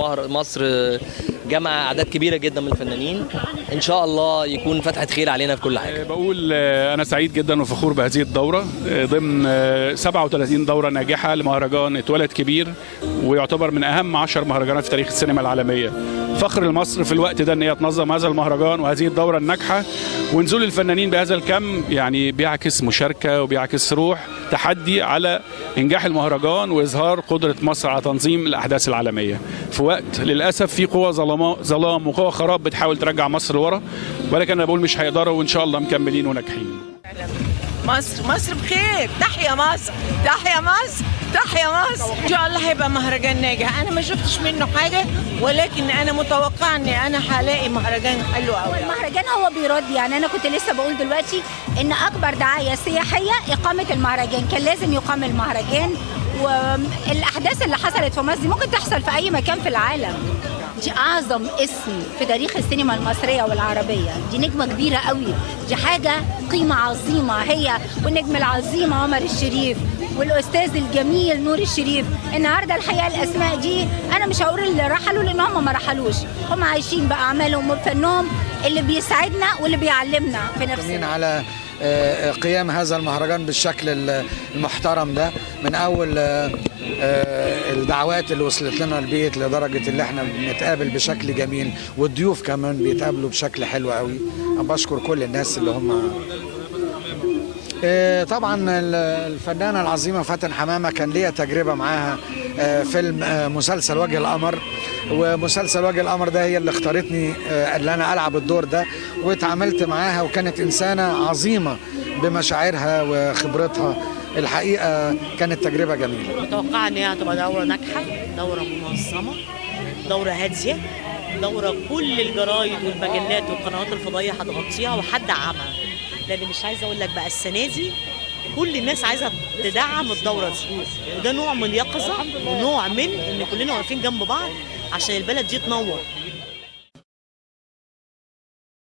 ومصر جمع اعداد كبيره جدا من الفنانين. ان شاء الله يكون فتحه خير علينا في كل حاجه. بقول انا سعيد جدا وفخور بهذه الدوره ضمن 37 دوره ناجحه لمهرجان اتولد كبير، ويعتبر من اهم 10 مهرجانات في تاريخ السينما العالميه. فخر لمصر في الوقت ده ان هي تنظم هذا المهرجان وهذه الدوره الناجحه، ونزول الفنانين بهذا الكم يعني بيعكس مشاركه وبيعكس روح تحدي على انجاح المهرجان واظهار قدره مصر على تنظيم الاحداث العالميه في وقت للاسف في قوى ظلام وقوى خراب بتحاول ترجع مصر لورا، ولكن انا بقول مش هيقدروا، وان شاء الله مكملين وناجحين. مصر بخير. تحيا مصر، تحيا مصر، تحيا مصر. ان شاء الله هيبقى مهرجان ناجح. انا ما شفتش منه حاجه، ولكن انا متوقعه ان انا هلاقي مهرجان حلو قوي. المهرجان هو بيرد، يعني انا كنت لسه بقول دلوقتي ان اكبر دعايه سياحيه اقامه المهرجان، كان لازم يقام المهرجان. والاحداث اللي حصلت في مصر دي ممكن تحصل في اي مكان في العالم. دي اعظم اسم في تاريخ السينما المصريه والعربيه، دي نجمه كبيره قوي، دي حاجه قيمه عظيمه هي والنجم العظيم عمر الشريف والاستاذ الجميل نور الشريف. النهارده الحقيقه الاسماء دي انا مش هقول اللي رحلوا لان هم ما رحلوش، هم عايشين باعمالهم وبفنهم اللي بيساعدنا واللي بيعلمنا في نفسنا. على قيام هذا المهرجان بالشكل المحترم ده، من اول الدعوات اللي وصلت لنا البيت لدرجه اللي احنا بنتقابل بشكل جميل، والضيوف كمان بيتقابلوا بشكل حلو قوي. بشكر كل الناس اللي هم طبعا الفنانه العظيمه فاتن حمامه كان ليا تجربه معاها فيلم مسلسل وجه القمر، ومسلسل وجه القمر ده هي اللي اختارتني اللي انا العب الدور ده، واتعاملت معاها وكانت انسانه عظيمه بمشاعرها وخبرتها. الحقيقه كانت تجربه جميله. متوقعه ان هي هتبقى دوره ناجحه، دوره منظمه، دوره هاديه، دوره كل الجرايد والمجلات والقنوات الفضائيه هتغطيها وهتدعمها، لان مش عايزه اقول لك بقى السنه دي كل الناس عايزه تدعم الدوره دي، وده نوع من اليقظه ونوع من ان كلنا واقفين جنب بعض عشان البلد دي تنور.